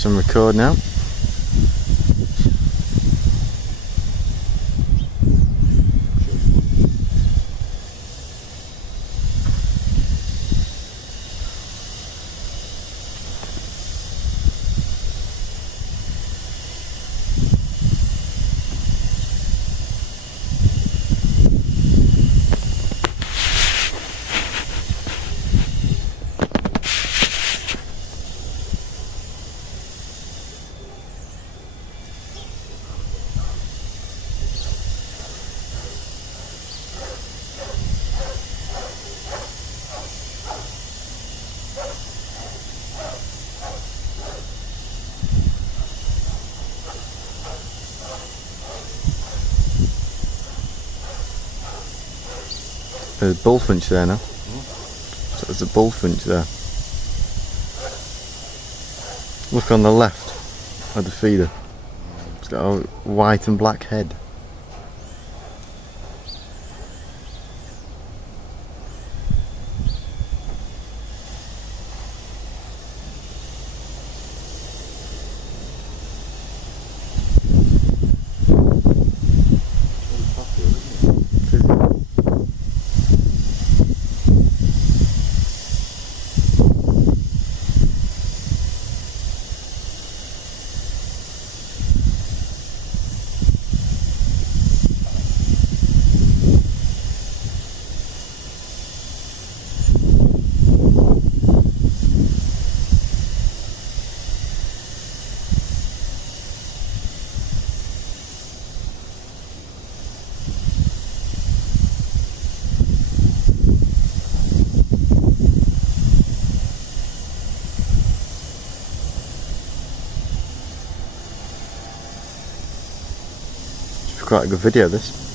Some record now. There's a bullfinch there now. So there's a bullfinch there. Look on the left of the feeder. It's got a white and black head. Quite a good video this.